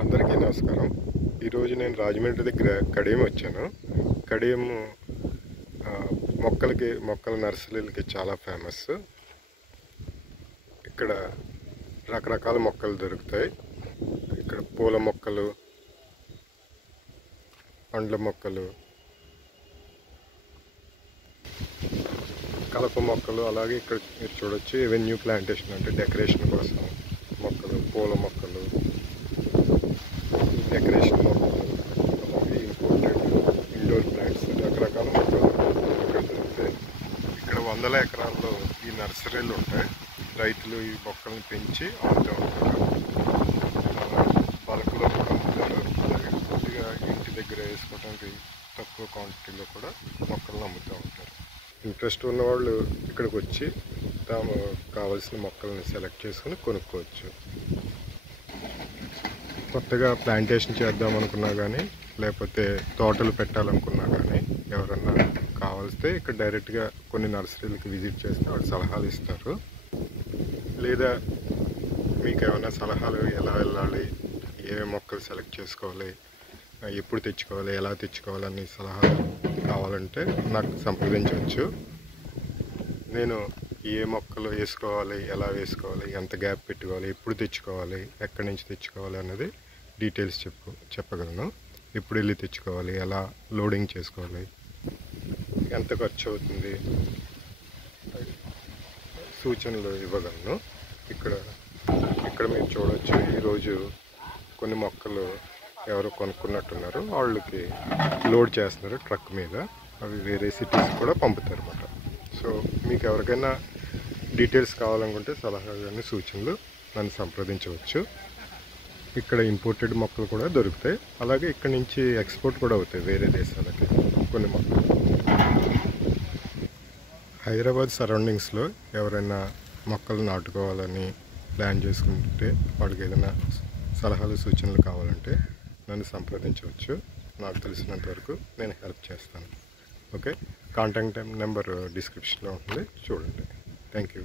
అందరికీ నమస్కారం. ఈరోజు నేను రాజమండ్రి దగ్గర కడియం వచ్చాను. కడియం మొక్కల నర్సరీలకి చాలా ఫేమస్. ఇక్కడ రకరకాల మొక్కలు దొరుకుతాయి. ఇక్కడ పూల మొక్కలు, పండ్ల మొక్కలు, కలప మొక్కలు, అలాగే ఇక్కడ మీరు చూడొచ్చు ఎవెన్యూ ప్లాంటేషన్ అంటే డెకరేషన్ కోసం మొక్కలు, పూల మొక్కలు, డెకరేషన్ మొక్కలు, అలాగే ఇంపోర్టెడ్ ఇండోర్ ప్లాంట్స్, రకరకాల మొక్కలు ఇక్కడ దొరుకుతాయి. ఇక్కడ వందల ఎకరాల్లో ఈ నర్సరీలు ఉంటాయి. రైతులు ఈ మొక్కలను పెంచి అమ్ముతూ ఉంటారు. బల్క్లో కూడా అమ్ముతారు. అలాగే కొద్దిగా ఇంటి దగ్గర వేసుకోవడానికి తక్కువ క్వాంటిటీలో కూడా మొక్కలను అమ్ముతూ ఉంటారు. ఇంట్రెస్ట్ ఉన్నవాళ్ళు ఇక్కడికి వచ్చి తాము కావలసిన మొక్కలను సెలెక్ట్ చేసుకుని కొనుక్కోవచ్చు. కొత్తగా ప్లాంటేషన్ చేద్దాం అనుకున్నా కానీ, లేకపోతే తోటలు పెట్టాలనుకున్నా కానీ, ఎవరన్నా కావాల్స్తే ఇక్కడ డైరెక్ట్గా కొన్ని నర్సరీలకి విజిట్ చేస్తే వాళ్ళు సలహాలు ఇస్తారు. లేదా మీకు ఏమైనా సలహాలు ఎలా వెళ్ళాలి, ఏ మొక్కలు సెలెక్ట్ చేసుకోవాలి, ఎప్పుడు తెచ్చుకోవాలి, ఎలా తెచ్చుకోవాలని సలహాలు కావాలంటే నాకు సంప్రదించవచ్చు. నేను ఏ మొక్కలు వేసుకోవాలి, ఎలా వేసుకోవాలి, ఎంత గ్యాప్ పెట్టుకోవాలి, ఎప్పుడు తెచ్చుకోవాలి, ఎక్కడి నుంచి తెచ్చుకోవాలి అన్నది డీటెయిల్స్ చెప్పగలను. ఎప్పుడు వెళ్ళి తెచ్చుకోవాలి, ఎలా లోడింగ్ చేసుకోవాలి, ఎంత ఖర్చు అవుతుంది, సూచనలు ఇవ్వగలను. ఇక్కడ మీరు చూడవచ్చు, ఈరోజు కొన్ని మొక్కలు ఎవరు కొనుక్కున్నట్టున్నారు. వాళ్ళకి లోడ్ చేస్తున్నారు ట్రక్ మీద. అవి వేరే సిటీస్ కూడా పంపుతారు అన్నమాట. సో మీకు ఎవరికైనా డీటెయిల్స్ కావాలనుకుంటే సలహా కానీ సూచనలు నన్ను సంప్రదించవచ్చు. ఇక్కడ ఇంపోర్టెడ్ మొక్కలు కూడా దొరుకుతాయి. అలాగే ఇక్కడ నుంచి ఎక్స్పోర్ట్ కూడా అవుతాయి వేరే దేశాలకి కొన్ని మొక్కలు. హైదరాబాద్ సరౌండింగ్స్లో ఎవరైనా మొక్కలు నాటుకోవాలని ప్లాన్ చేసుకుంటే, వాడికి ఏదైనా సలహాలు సూచనలు కావాలంటే నన్ను సంప్రదించవచ్చు. నాకు తెలిసినంత వరకు నేను హెల్ప్ చేస్తాను. ఓకే, కాంటాక్ట్ నెంబర్ డిస్క్రిప్షన్లో ఉంటుంది, చూడండి. Thank you.